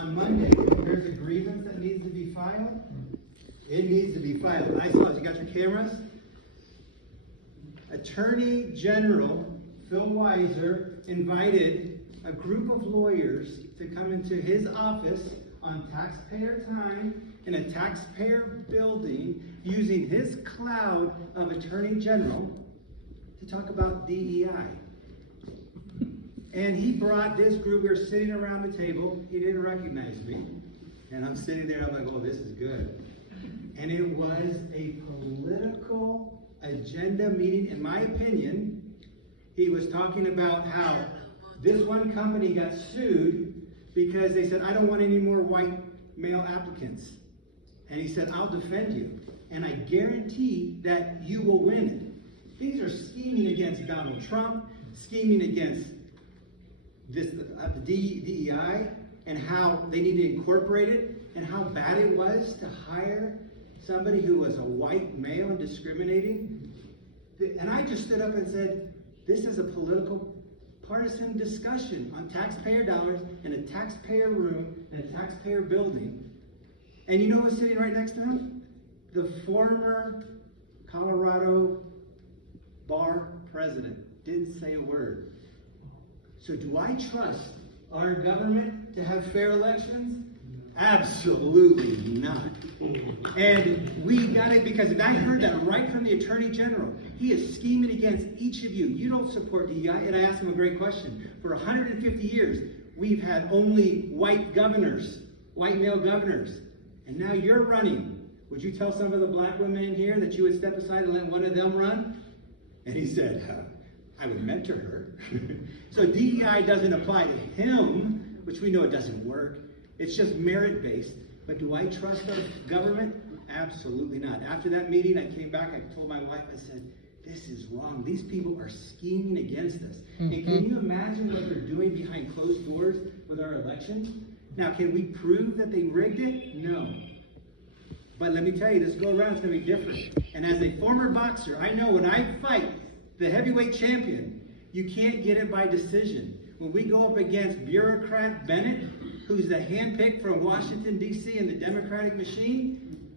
on Monday, there's a grievance that needs to be filed. It needs to be filed. I saw it. You got your cameras? Attorney General Phil Weiser invited a group of lawyers to come into his office on taxpayer time in a taxpayer building using his cloud of Attorney General to talk about DEI. And he brought this group. We were sitting around the table. He didn't recognize me. And I'm sitting there, I'm like, oh, this is good. And it was a political agenda meeting, in my opinion. He was talking about how this one company got sued because they said, I don't want any more white male applicants. And he said, I'll defend you. And I guarantee that you will win it. These are scheming against Donald Trump, scheming against this DEI, and how they need to incorporate it, and how bad it was to hire somebody who was a white male and discriminating. And I just stood up and said, this is a political partisan discussion on taxpayer dollars in a taxpayer room in a taxpayer building. And you know who's sitting right next to him? The former Colorado bar president. Didn't say a word. So do I trust our government to have fair elections? Absolutely not. And we got it because I heard that right from the Attorney General. He is scheming against each of you. You don't support DEI. And I asked him a great question. For 150 years, we've had only white governors, white male governors. And now you're running. Would you tell some of the black women in here that you would step aside and let one of them run? And he said, I would mentor her. So DEI doesn't apply to him, which we know it doesn't work. It's just merit-based. But do I trust our government? Absolutely not. After that meeting, I came back, I told my wife, I said, this is wrong. These people are scheming against us. And can you imagine what they're doing behind closed doors with our elections? Now, can we prove that they rigged it? No. But let me tell you, this go around is going to be different. And as a former boxer, I know when I fight the heavyweight champion, you can't get it by decision. When we go up against bureaucrat Bennett, who's the handpicked from Washington, D.C. in the Democratic machine,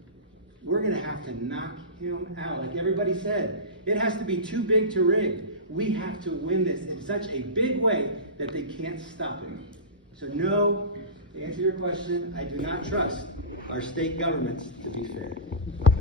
we're going to have to knock him out. Like everybody said, it has to be too big to rig. We have to win this in such a big way that they can't stop him. So no, to answer your question, I do not trust our state governments to be fair.